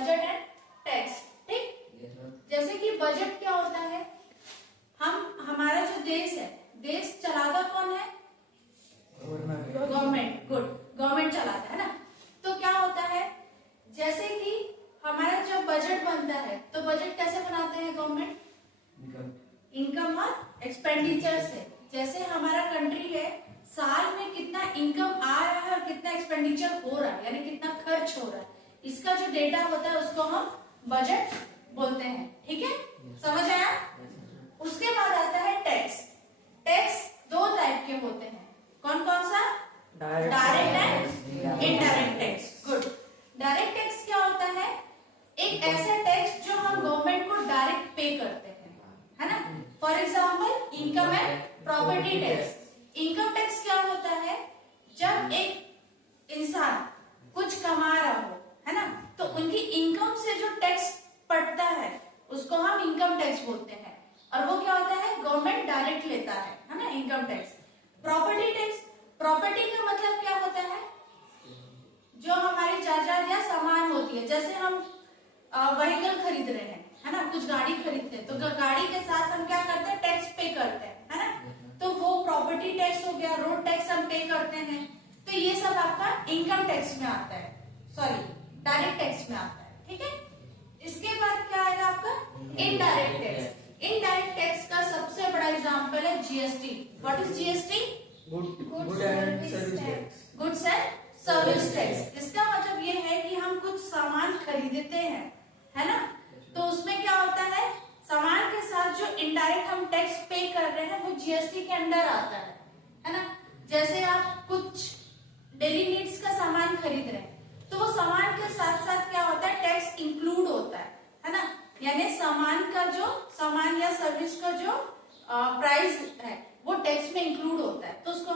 Budget and tax. ठीक, जैसे कि बजट क्या होता है, हमारा जो देश है, देश चलाता कौन है? गवर्नमेंट। गुड, गवर्नमेंट चलाता है ना। तो क्या होता है, जैसे कि हमारा जब बजट बनता है तो बजट कैसे बनाते हैं गवर्नमेंट? इनकम और एक्सपेंडिचर से। जैसे हमारा कंट्री है, साल में कितना इनकम आ रहा है और कितना एक्सपेंडिचर हो रहा है, यानी कितना खर्च हो रहा है, इसका जो डेटा होता है उसको हम बजट बोलते हैं। ठीक है, समझ आया? उसके बाद आता है टैक्स। टैक्स दो टाइप के होते हैं, कौन कौन सा? Direct and indirect tax. Good. Direct tax क्या होता है? एक ऐसा टैक्स जो हम गवर्नमेंट को डायरेक्ट पे करते हैं, है ना। For example income and property tax. Income tax क्या होता है? जब एक इंसान कुछ कमा रहा हो, है ना, तो उनकी इनकम से जो टैक्स पड़ता है उसको हम इनकम टैक्स बोलते हैं, और वो क्या होता है? गवर्नमेंट डायरेक्ट लेता है ना, income tax. Property tax, property का मतलब क्या होता है? जो हमारी जायदाद या सामान होती है, जैसे हम व्हीकल खरीद रहे हैं, है ना, कुछ गाड़ी खरीदते हैं, तो गाड़ी के साथ हम क्या करते हैं? टैक्स पे करते हैं, है ना। तो वो प्रॉपर्टी टैक्स हो गया। रोड टैक्स हम पे करते हैं, तो ये सब आपका इनकम टैक्स में आता है, सॉरी डायरेक्ट टैक्स में आता है। ठीक है, इसके बाद क्या आएगा आपका? Indirect tax. इनडायरेक्ट टैक्स का सबसे बड़ा एग्जांपल है GST. What is GST? Good and service tax. Goods and service tax. इसका मतलब ये है कि हम कुछ सामान खरीदते हैं, है ना, तो उसमें क्या होता है? सामान के साथ जो इनडायरेक्ट हम टैक्स पे कर रहे हैं वो जीएसटी के अंडर आता है ना। जैसे आप कुछ डेली नीड्स का सामान खरीद रहे हैं, तो वो सामान के साथ साथ क्या होता है? टैक्स इंक्लूड होता है ना। यानी सामान या सर्विस का जो प्राइस है वो टैक्स में इंक्लूड होता है, तो उसको